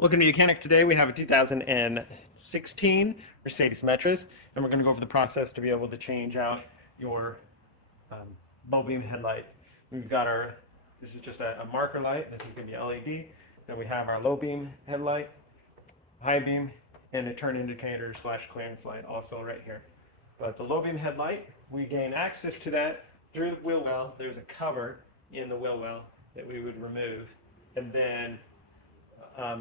Welcome to Mechanic. Today we have a 2016 Mercedes Metris, and we're going to go over the process to be able to change out your bulb beam headlight. We've got this is just a marker light. This is going to be LED. Then we have our low beam headlight, high beam, and a turn indicator / clearance light also right here. But the low beam headlight, we gain access to that through the wheel well. There's a cover in the wheel well that we would remove, and then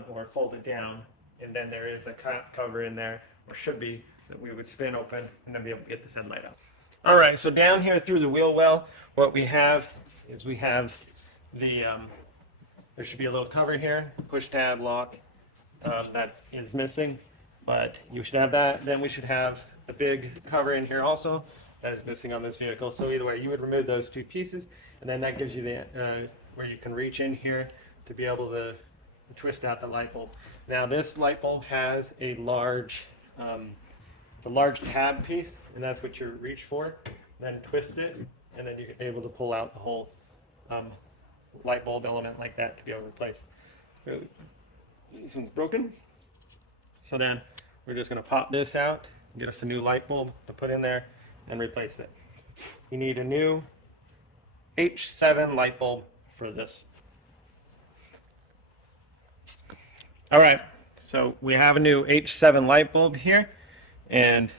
or fold it down, and then there is a cover in there, or should be, that we would spin open and then be able to get this headlight out. All right, so down here through the wheel well, what we have is we have the, there should be a little cover here, push tab lock, that is missing, but you should have that. Then we should have a big cover in here also that is missing on this vehicle. So either way, you would remove those two pieces, and then that gives you the where you can reach in here to be able to twist out the light bulb. Now this light bulb has a large, it's a large tab piece, and that's what you reach for. Then twist it, and then you're able to pull out the whole light bulb element like that to be able to replace. This one's broken, so then we're just going to pop this out, get us a new light bulb to put in there, and replace it. You need a new H7 light bulb for this. All right, so we have a new H7 light bulb here, and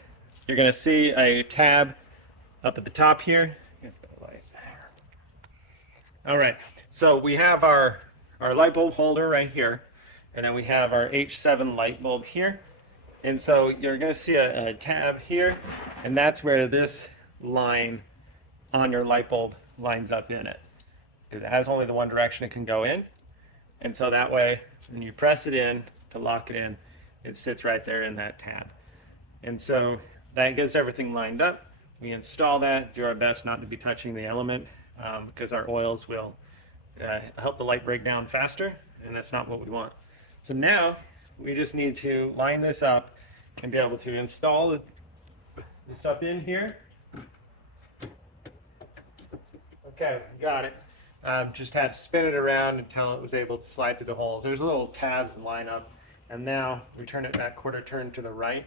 you're going to see a tab up at the top here. All right, so we have our light bulb holder right here, and then we have our H7 light bulb here. And so you're going to see a tab here, and that's where this line on your light bulb lines up in it, because it has only the one direction it can go in. And so that way, when you press it in to lock it in, it sits right there in that tab. And so that gets everything lined up. We install that, do our best not to be touching the element, because our oils will help the light break down faster, and that's not what we want. So now we just need to line this up and be able to install this up in here. Okay, got it. Just had to spin it around until it was able to slide through the holes. There's little tabs and line up, and now we turn it back quarter turn to the right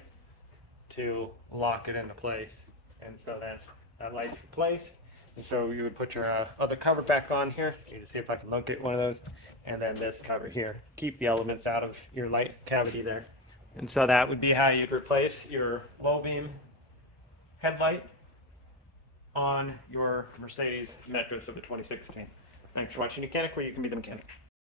to lock it into place. And so then that light's replaced. And so you would put your other cover back on here. You can see if I can locate one of those, and then this cover here. Keep the elements out of your light cavity there. And so that would be how you'd replace your low beam headlight on your Mercedes Metris of the 2016. Thanks for watching Mechanic, where you can be the mechanic.